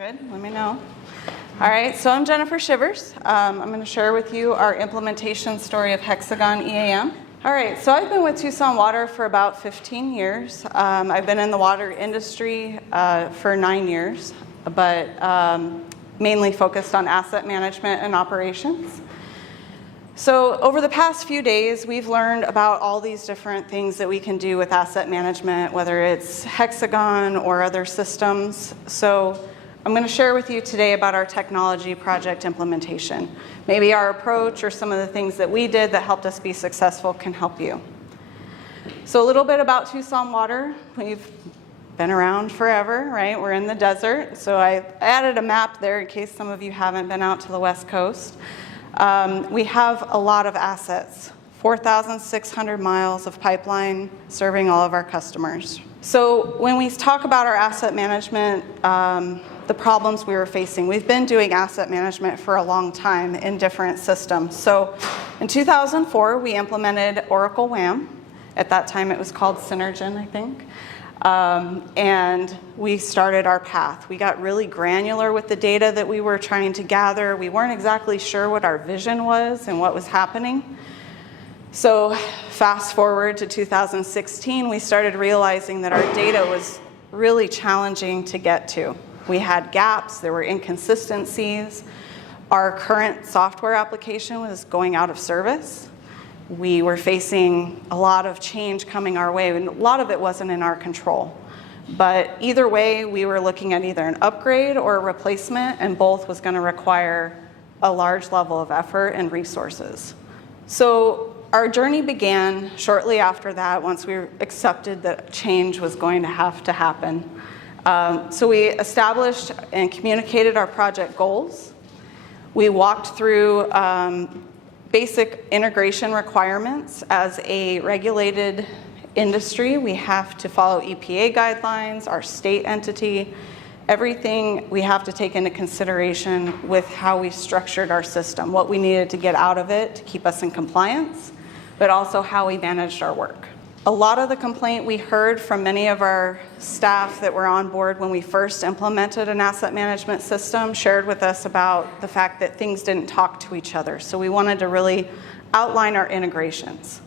Good, let me know. All right, so I'm Jennifer Shivers. I'm going to share with you our implementation story of HxGN EAM. All right, so I've been with Tucson Water for about 15 years. I've been in the water industry for 9 years, but mainly focused on asset management and operations. So over the past few days, we've learned about all these different things that we can do with asset management, whether it's HxGN or other systems. So I'm going to share with you today about our technology project implementation. Maybe our approach or some of the things that we did that helped us be successful can help you. So a little bit about Tucson Water. We've been around forever, right? We're in the desert. So I added a map there in case some of you haven't been out to the West Coast. We have a lot of assets, 4,600 miles of pipeline serving all of our customers. So when we talk about our asset management, the problems we were facing, we've been doing asset management for a long time in different systems. So in 2004, we implemented Oracle WAM. At that time, it was called Synergen, I think. And we started our path. We got really granular with the data that we were trying to gather. We weren't exactly sure what our vision was and what was happening. So fast forward to 2016, we started realizing that our data was really challenging to get to. We had gaps, there were inconsistencies. Our current software application was going out of service. We were facing a lot of change coming our way, and a lot of it wasn't in our control. But either way, we were looking at either an upgrade or a replacement, and both was going to require a large level of effort and resources. So our journey began shortly after that, once we accepted that change was going to have to happen. So we established and communicated our project goals. We walked through basic integration requirements. As a regulated industry, we have to follow EPA guidelines, our state entity, everything we have to take into consideration with how we structured our system, what we needed to get out of it to keep us in compliance, but also how we managed our work. A lot of the complaint we heard from many of our staff that were on board when we first implemented an asset management system shared with us about the fact that things didn't talk to each other. So we wanted to really outline our integrations.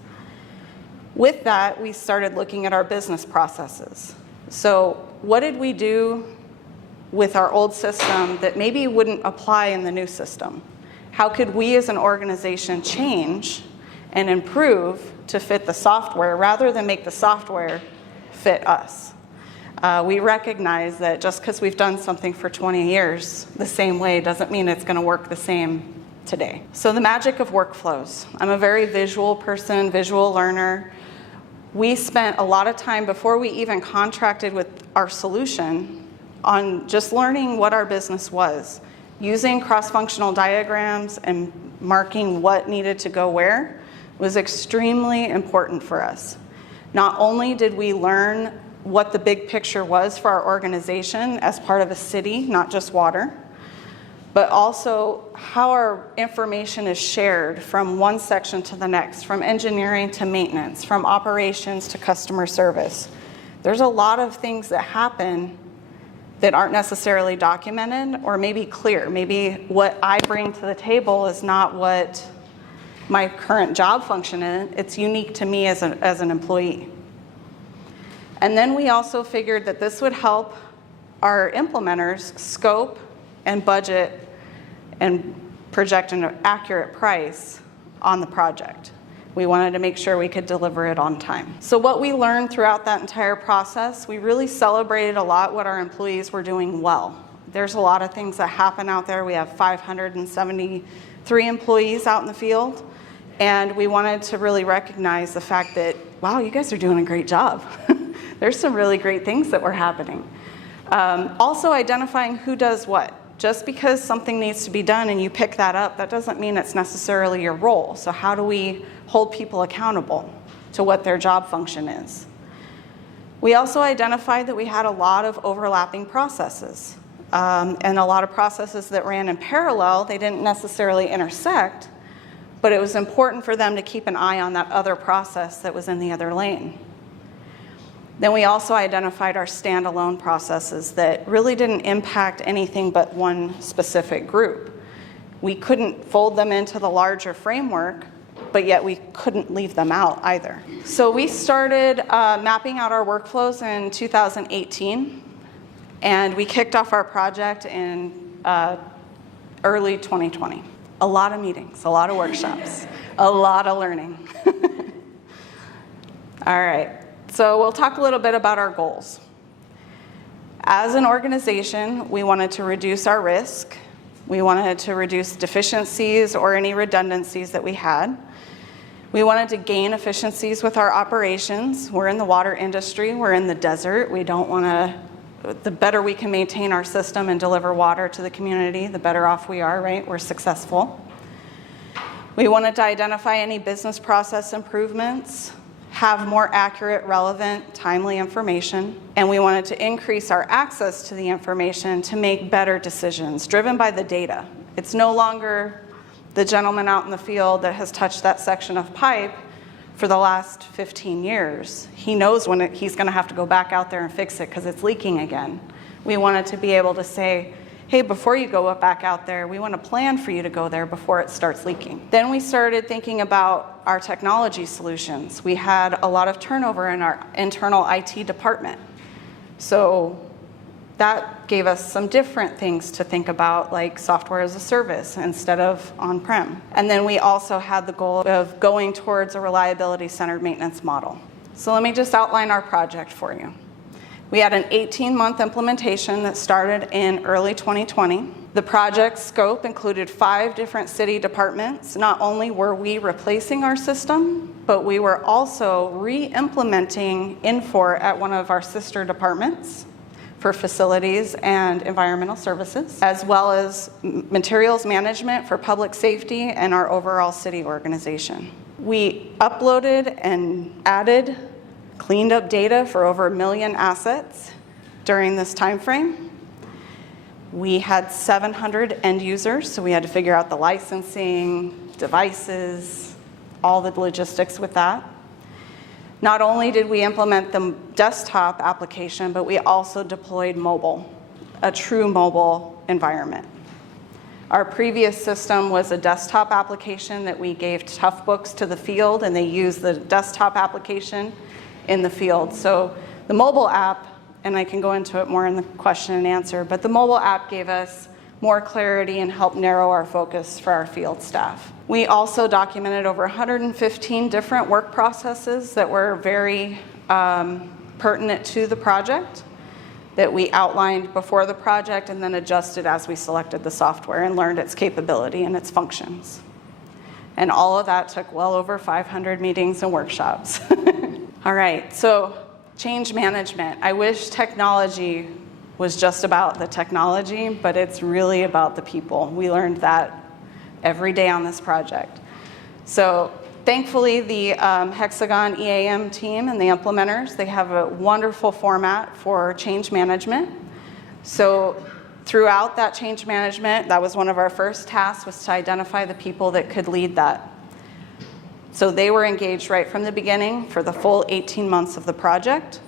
With that, we started looking at our business processes. So what did we do with our old system that maybe wouldn't apply in the new system? How could we as an organization change and improve to fit the software rather than make the software fit us? We recognize that just because we've done something for 20 years the same way doesn't mean it's going to work the same today. So the magic of workflows. I'm a very visual person, visual learner. We spent a lot of time before we even contracted with our solution on just learning what our business was, using cross-functional diagrams and marking what needed to go where was extremely important for us. Not only did we learn what the big picture was for our organization as part of a city, not just water, but also how our information is shared from one section to the next, from engineering to maintenance, from operations to customer service. There's a lot of things that happen that aren't necessarily documented or maybe clear. Maybe what I bring to the table is not what my current job function is. It's unique to me as an employee. And then we also figured that this would help our implementers scope and budget and project an accurate price on the project. We wanted to make sure we could deliver it on time. So what we learned throughout that entire process, we really celebrated a lot what our employees were doing well. There's a lot of things that happen out there. We have 573 employees out in the field. And we wanted to really recognize the fact that, wow, you guys are doing a great job. There's some really great things that were happening. Also identifying who does what. Just because something needs to be done and you pick that up, that doesn't mean it's necessarily your role. So how do we hold people accountable to what their job function is? We also identified that we had a lot of overlapping processes and a lot of processes that ran in parallel. They didn't necessarily intersect, but it was important for them to keep an eye on that other process that was in the other lane. Then we also identified our standalone processes that really didn't impact anything but one specific group. We couldn't fold them into the larger framework, but yet we couldn't leave them out either. So we started mapping out our workflows in 2018, and we kicked off our project in early 2020. A lot of meetings, a lot of workshops, a lot of learning. All right, so we'll talk a little bit about our goals. As an organization, we wanted to reduce our risk. We wanted to reduce deficiencies or any redundancies that we had. We wanted to gain efficiencies with our operations. We're in the water industry, we're in the desert. We don't want to, the better we can maintain our system and deliver water to the community, the better off we are, right? We're successful. We wanted to identify any business process improvements, have more accurate, relevant, timely information, and we wanted to increase our access to the information to make better decisions driven by the data. It's no longer the gentleman out in the field that has touched that section of pipe for the last 15 years. He knows when he's going to have to go back out there and fix it because it's leaking again. We wanted to be able to say, hey, before you go back out there, we want to plan for you to go there before it starts leaking. Then we started thinking about our technology solutions. We had a lot of turnover in our internal IT department. So that gave us some different things to think about, like software as a service instead of on-prem. And then we also had the goal of going towards a reliability-centered maintenance model. So let me just outline our project for you. We had an 18-month implementation that started in early 2020. The project scope included 5 different city departments. Not only were we replacing our system, but we were also re-implementing Infor at one of our sister departments for facilities and environmental services, as well as materials management for public safety and our overall city organization. We uploaded and added cleaned up data for over 1 million assets during this time frame. We had 700 end users, so we had to figure out the licensing, devices, all the logistics with that. Not only did we implement the desktop application, but we also deployed mobile, a true mobile environment. Our previous system was a desktop application that we gave tough books to the field, and they used the desktop application in the field. So the mobile app, and I can go into it more in the question and answer, but the mobile app gave us more clarity and helped narrow our focus for our field staff. We also documented over 115 different work processes that were very pertinent to the project, that we outlined before the project and then adjusted as we selected the software and learned its capability and its functions. And all of that took well over 500 meetings and workshops. All right, so change management. I wish technology was just about the technology, but it's really about the people. We learned that every day on this project. So thankfully, the HxGN EAM team and the implementers, they have a wonderful format for change management. So throughout that change management, that was one of our first tasks, was to identify the people that could lead that. So they were engaged right from the beginning for the full 18 months of the project.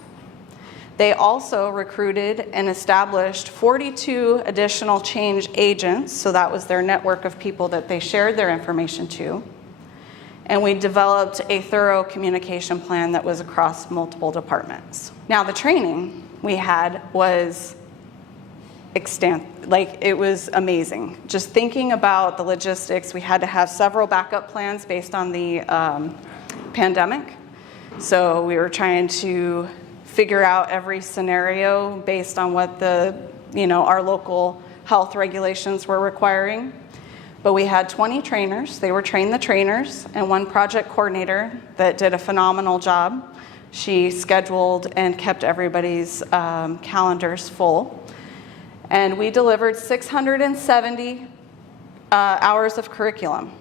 They also recruited and established 42 additional change agents, so that was their network of people that they shared their information to. And we developed a thorough communication plan that was across multiple departments. Now the training we had was it was amazing. Just thinking about the logistics, we had to have several backup plans based on the pandemic. So we were trying to figure out every scenario based on what our local health regulations were requiring. But we had 20 trainers. They were train the trainers, and one project coordinator that did a phenomenal job. She scheduled and kept everybody's calendars full. And we delivered 670 hours of curriculum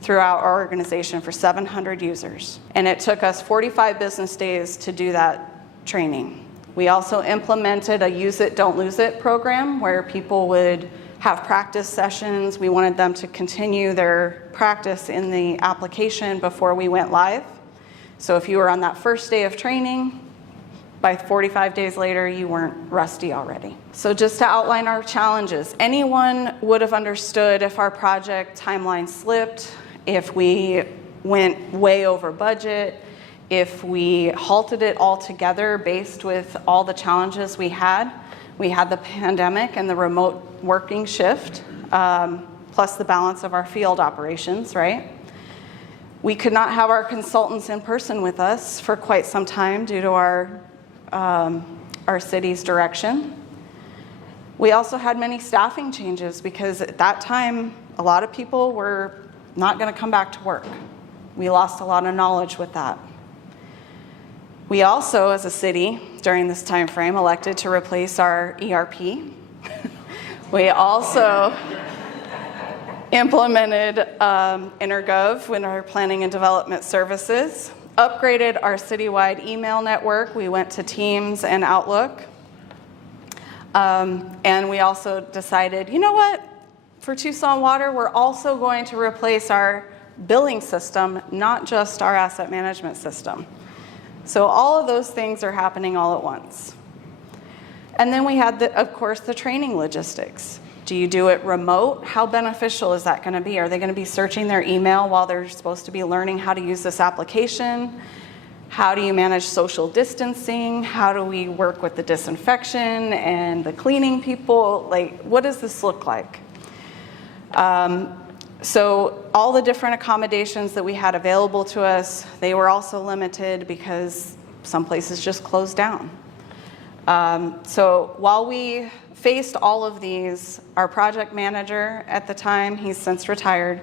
throughout our organization for 700 users. And it took us 45 business days to do that training. We also implemented a use it, don't lose it program where people would have practice sessions. We wanted them to continue their practice in the application before we went live. So if you were on that first day of training, by 45 days later, you weren't rusty already. So just to outline our challenges, anyone would have understood if our project timeline slipped, if we went way over budget, if we halted it altogether based with all the challenges we had. We had the pandemic and the remote working shift, plus the balance of our field operations, right? We could not have our consultants in person with us for quite some time due to our city's direction. We also had many staffing changes because at that time, a lot of people were not going to come back to work. We lost a lot of knowledge with that. We also, as a city, during this time frame, elected to replace our ERP. We also implemented Intergov with our planning and development services, upgraded our citywide email network. We went to Teams and Outlook. And we also decided, you know what? For Tucson Water, we're also going to replace our billing system, not just our asset management system. So all of those things are happening all at once. And then we had, of course, the training logistics. Do you do it remote? How beneficial is that going to be? Are they going to be searching their email while they're supposed to be learning how to use this application? How do you manage social distancing? How do we work with the disinfection and the cleaning people? Like, what does this look like? So all the different accommodations that we had available to us, they were also limited because some places just closed down. So while we faced all of these, our project manager at the time, he's since retired,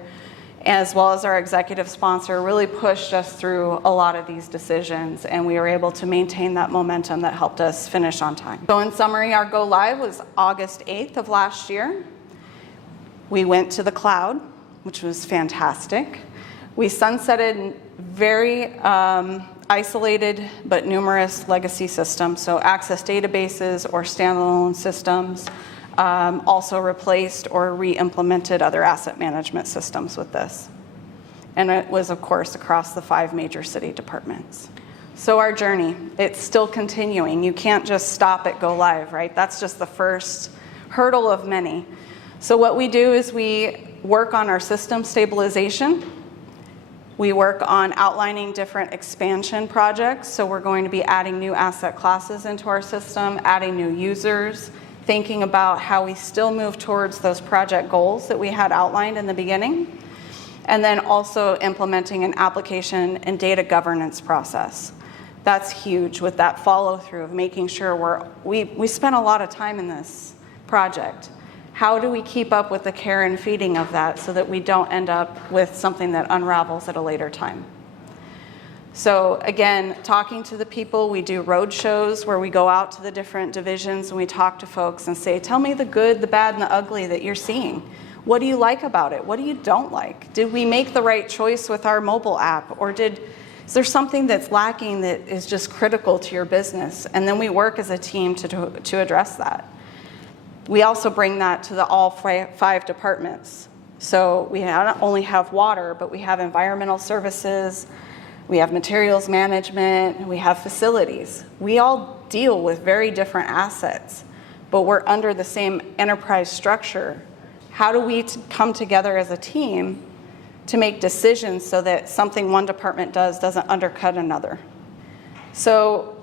as well as our executive sponsor, really pushed us through a lot of these decisions, and we were able to maintain that momentum that helped us finish on time. So in summary, our go live was August 8th of last year. We went to the cloud, which was fantastic. We sunsetted very isolated but numerous legacy systems, so access databases or standalone systems, also replaced or re-implemented other asset management systems with this. And it was, of course, across the 5 major city departments. So our journey, it's still continuing. You can't just stop at go live, right? That's just the first hurdle of many. So what we do is we work on our system stabilization. We work on outlining different expansion projects. So we're going to be adding new asset classes into our system, adding new users, thinking about how we still move towards those project goals that we had outlined in the beginning, and then also implementing an application and data governance process. That's huge with that follow through of making sure we spent a lot of time in this project. How do we keep up with the care and feeding of that so that we don't end up with something that unravels at a later time? So again, talking to the people, we do road shows where we go out to the different divisions and we talk to folks and say, tell me the good, the bad, and the ugly that you're seeing. What do you like about it? What do you don't like? Did we make the right choice with our mobile app? Or is there something that's lacking that is just critical to your business? And then we work as a team to address that. We also bring that to all 5 departments. So we not only have water, but we have environmental services, we have materials management, we have facilities. We all deal with very different assets, but we're under the same enterprise structure. How do we come together as a team to make decisions so that something one department does doesn't undercut another? So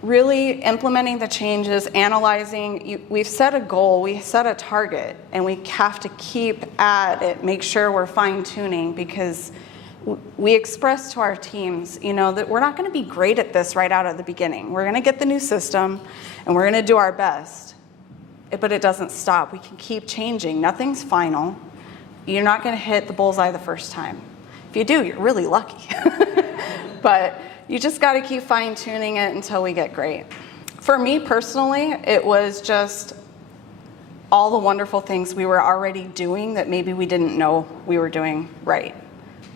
really implementing the changes, analyzing, we've set a goal, we set a target, and we have to keep at it, make sure we're fine-tuning, because we express to our teams, that we're not going to be great at this right out of the beginning. We're going to get the new system, and we're going to do our best, but it doesn't stop. We can keep changing. Nothing's final. You're not going to hit the bullseye the first time. If you do, you're really lucky. But you just got to keep fine-tuning it until we get great. For me personally, it was just all the wonderful things we were already doing that maybe we didn't know we were doing right.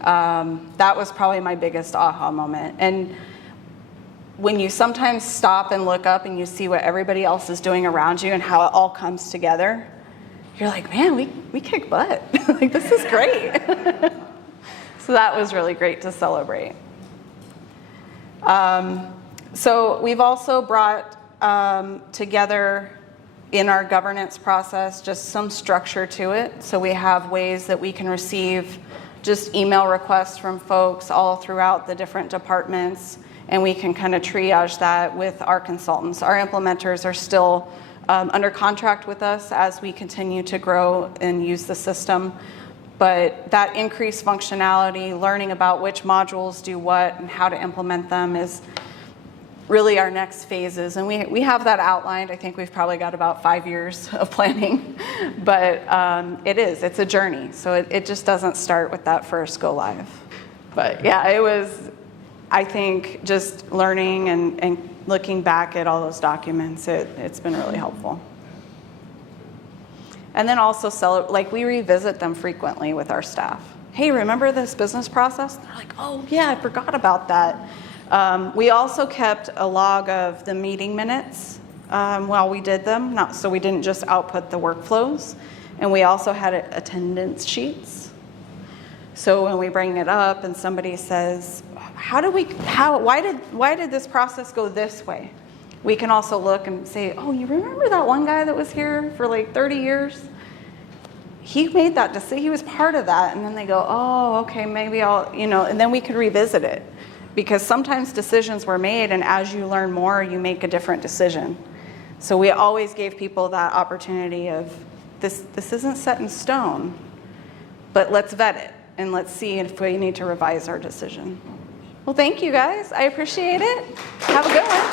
That was probably my biggest aha moment. And when you sometimes stop and look up and you see what everybody else is doing around you and how it all comes together, you're like, man, we kick butt. Like, this is great. So that was really great to celebrate. So we've also brought together in our governance process just some structure to it. So we have ways that we can receive just email requests from folks all throughout the different departments, and we can kind of triage that with our consultants. Our implementers are still under contract with us as we continue to grow and use the system. But that increased functionality, learning about which modules do what and how to implement them is really our next phases. And we have that outlined. I think we've probably got about 5 years of planning, but it's a journey. So it just doesn't start with that first go live. But yeah, it was, I think, just learning and looking back at all those documents, it's been really helpful. And then also, we revisit them frequently with our staff. Hey, remember this business process? They're like, oh yeah, I forgot about that. We also kept a log of the meeting minutes while we did them, so we didn't just output the workflows. And we also had attendance sheets. So when we bring it up and somebody says, why did this process go this way? We can also look and say, oh, you remember that one guy that was here for like 30 years? He made that decision, he was part of that. And then they go, oh, okay, maybe I'll, and then we could revisit it. Because sometimes decisions were made, and as you learn more, you make a different decision. So we always gave people that opportunity of, this isn't set in stone, but let's vet it, and let's see if we need to revise our decision. Well, thank you guys. I appreciate it. Have a good one.